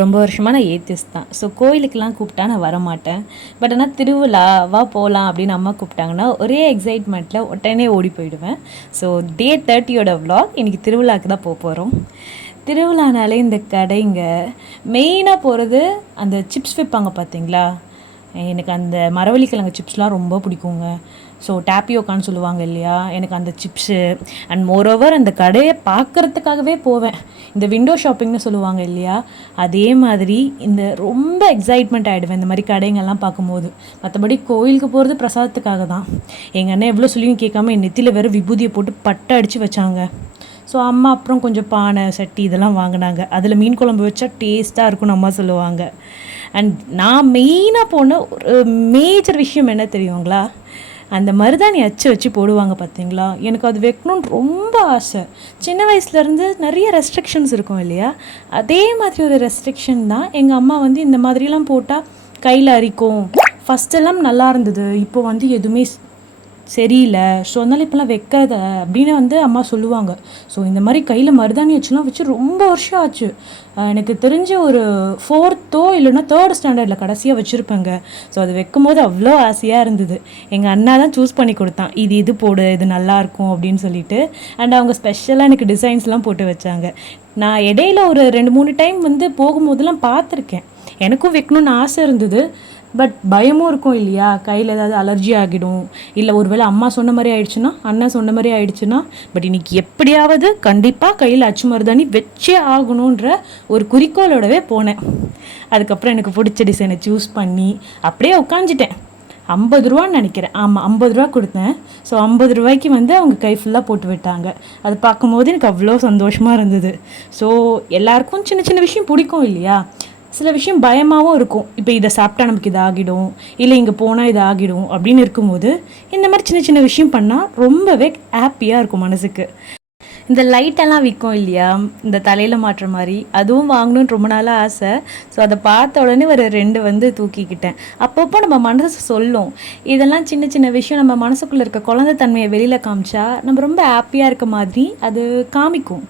ரொம்ப வருஷமாக நான் ஏத்திஸ்ட் தான். ஸோ கோயிலுக்கெலாம் கூப்பிட்டா நான் வரமாட்டேன். பட் ஆனால் திருவிழா வா போகலாம் அப்படின்னு அம்மா கூப்பிட்டாங்கன்னா ஒரே எக்ஸைட்மெண்ட்டில் உடனே ஓடி போயிடுவேன். ஸோ டே 30யோட vlog இன்னைக்கு திருவிழாவுக்கு தான் போகிறோம். திருவிழானாலே இந்த கடைங்க மெயினாக போகிறது அந்த சிப்ஸ் விற்பாங்க பார்த்தீங்களா. எனக்கு அந்த மரவள்ளிக்கிழங்கு சிப்ஸ்லாம் ரொம்ப பிடிக்குங்க. ஸோ டேப்பியோக்கான்னு சொல்லுவாங்க இல்லையா, எனக்கு அந்த சிப்ஸு அண்ட் மோரோவர் அந்த கடையை பார்க்குறதுக்காகவே போவேன். இந்த விண்டோ ஷாப்பிங்னு சொல்லுவாங்க இல்லையா, அதே மாதிரி இந்த ரொம்ப எக்ஸைட்மெண்ட் ஆகிடுவேன் இந்த மாதிரி கடைங்கள்லாம் பார்க்கும்போது. மற்றபடி கோயிலுக்கு போகிறது பிரசாதத்துக்காக தான். எங்கள் அண்ணன் எவ்வளோ சொல்லியும் கேட்காம என் நெத்தியில் வேறு விபூதியை போட்டு பட்டை அடித்து வச்சாங்க. ஸோ அம்மா அப்புறம் கொஞ்சம் பானை சட்டி இதெல்லாம் வாங்கினாங்க. அதில் மீன் குழம்பு வச்சா டேஸ்ட்டாக இருக்கும்னு அம்மா சொல்லுவாங்க. அண்ட் நான் மெயினாக போன ஒரு மேஜர் விஷயம் என்ன தெரியுங்களா, அந்த மருதாணி அச்சு வச்சு போடுவாங்க பார்த்தீங்களா, எனக்கு அது வைக்கணும்னு ரொம்ப ஆசை. சின்ன வயசுலேருந்து நிறைய ரெஸ்ட்ரிக்ஷன்ஸ் இருக்கும் இல்லையா, அதே மாதிரி ஒரு ரெஸ்ட்ரிக்ஷன் தான். எங்கள் அம்மா வந்து இந்த மாதிரிலாம் போட்டால் கையில் அரிக்கும். ஃபஸ்ட்டெல்லாம் நல்லா இருந்தது, இப்போ வந்து எதுவுமே சரியில்லை. ஸோ அதனால் இப்போலாம் வைக்காத அப்படின்னு வந்து அம்மா சொல்லுவாங்க. ஸோ இந்த மாதிரி கையில் மருதாணி வச்சுலாம் வச்சு ரொம்ப வருஷம் ஆச்சு. எனக்கு தெரிஞ்ச ஒரு 4th இல்லைன்னா 3rd ஸ்டாண்டர்டில் கடைசியாக வச்சுருப்பேங்க. ஸோ அது வைக்கும்போது அவ்வளோ ஆசையாக இருந்தது. எங்கள் அண்ணா தான் சூஸ் பண்ணி கொடுத்தான், இது போடு, இது நல்லாயிருக்கும் அப்படின்னு சொல்லிட்டு. அண்ட் அவங்க ஸ்பெஷலாக எனக்கு டிசைன்ஸ்லாம் போட்டு வச்சாங்க. நான் இடையில ஒரு 2-3 டைம் வந்து போகும்போதெல்லாம் பார்த்துருக்கேன். எனக்கும் வைக்கணும்னு ஆசை இருந்தது. பட் பயமும் இருக்கும் இல்லையா, கையில் ஏதாவது அலர்ஜி ஆகிடும், இல்லை ஒருவேளை அம்மா சொன்ன மாதிரி ஆயிடுச்சுன்னா, அண்ணன் சொன்ன மாதிரி ஆயிடுச்சுன்னா. பட் இன்னைக்கு எப்படியாவது கண்டிப்பாக கையில் அச்சு மருதாணி வச்சே ஆகணுன்ற ஒரு குறிக்கோளோடவே போனேன். அதுக்கப்புறம் எனக்கு பிடிச்ச டிசைனை சூஸ் பண்ணி அப்படியே உட்காந்துட்டேன். 50 ரூபான்னு நினைக்கிறேன். ஆமாம், 50 ரூபா கொடுத்தேன். ஸோ 50 ரூபாய்க்கு வந்து அவங்க கை ஃபுல்லாக போட்டு விட்டாங்க. அது பார்க்கும்போது எனக்கு அவ்வளோ சந்தோஷமாக இருந்தது. ஸோ எல்லாருக்கும் சின்ன சின்ன விஷயம் பிடிக்கும் இல்லையா, சில விஷயம் பயமாகவும் இருக்கும். இப்போ இதை சாப்பிட்டா நமக்கு இது ஆகிடும், இல்லை இங்கே போனால் இது ஆகிடும் அப்படின்னு இருக்கும்போது இந்த மாதிரி சின்ன சின்ன விஷயம் பண்ணால் ரொம்பவே ஹாப்பியாக இருக்கும் மனசுக்கு. இந்த லைட்டெல்லாம் விற்கும் இல்லையா, இந்த தலையில் மாட்டுற மாதிரி, அதுவும் வாங்கணும்னு ரொம்ப நாளாக ஆசை. ஸோ அதை பார்த்த உடனே ஒரு 2 வந்து தூக்கிக்கிட்டேன். அப்பப்போ நம்ம மனசு சொல்லும், இதெல்லாம் சின்ன சின்ன விஷயம் நம்ம மனசுக்குள்ளே இருக்க குழந்தை தன்மையை வெளியில் காமிச்சா நம்ம ரொம்ப ஹாப்பியாக இருக்க மாதிரி அது காமிக்கும்.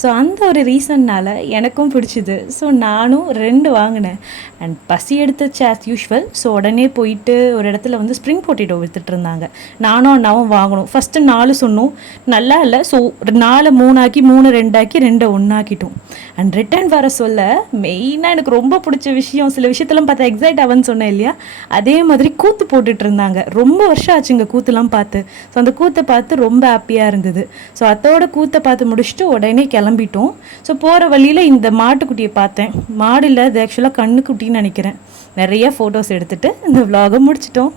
ஸோ அந்த ஒரு ரீசன்னால் எனக்கும் பிடிச்சிது. ஸோ நானும் 2 வாங்கினேன். அண்ட் பசி எடுத்துச்சு ஆஸ் யூஷுவல். ஸோ உடனே போயிட்டு ஒரு இடத்துல வந்து ஸ்ப்ரிங் பொட்டேட்டோ விற்றுட்டு இருந்தாங்க. நானும் அண்ணாவும் வாங்கணும். ஃபஸ்ட்டு 4 சொன்னோம், நல்லா இல்லை. ஸோ 4 3 ஆக்கி 3 2 ஆக்கி 2 1 ஆக்கிட்டோம். அண்ட் ரிட்டர்ன் வர சொல்ல மெயினாக எனக்கு ரொம்ப பிடிச்ச விஷயம், சில விஷயத்தெல்லாம் பார்த்தா எக்ஸைட் ஆகுன்னு சொன்னேன் இல்லையா, அதே மாதிரி கூத்து போட்டுட்டு இருந்தாங்க. ரொம்ப வருஷம் ஆச்சுங்க கூத்துலாம் பார்த்து. ஸோ அந்த கூத்தை பார்த்து ரொம்ப ஹாப்பியாக இருந்தது. ஸோ அதோட கூத்தை பார்த்து முடிச்சுட்டு உடனே கிளம்பிட்டோம். ஸோ போகிற வழியில் இந்த மாட்டுக்குட்டியை பார்த்தேன். மாடு இல்லை, அது ஆக்சுவலாக கண்ணுக்குட்டின்னு நினைக்கிறேன். நிறைய ஃபோட்டோஸ் எடுத்துகிட்டு இந்த vlog முடிச்சிட்டோம்.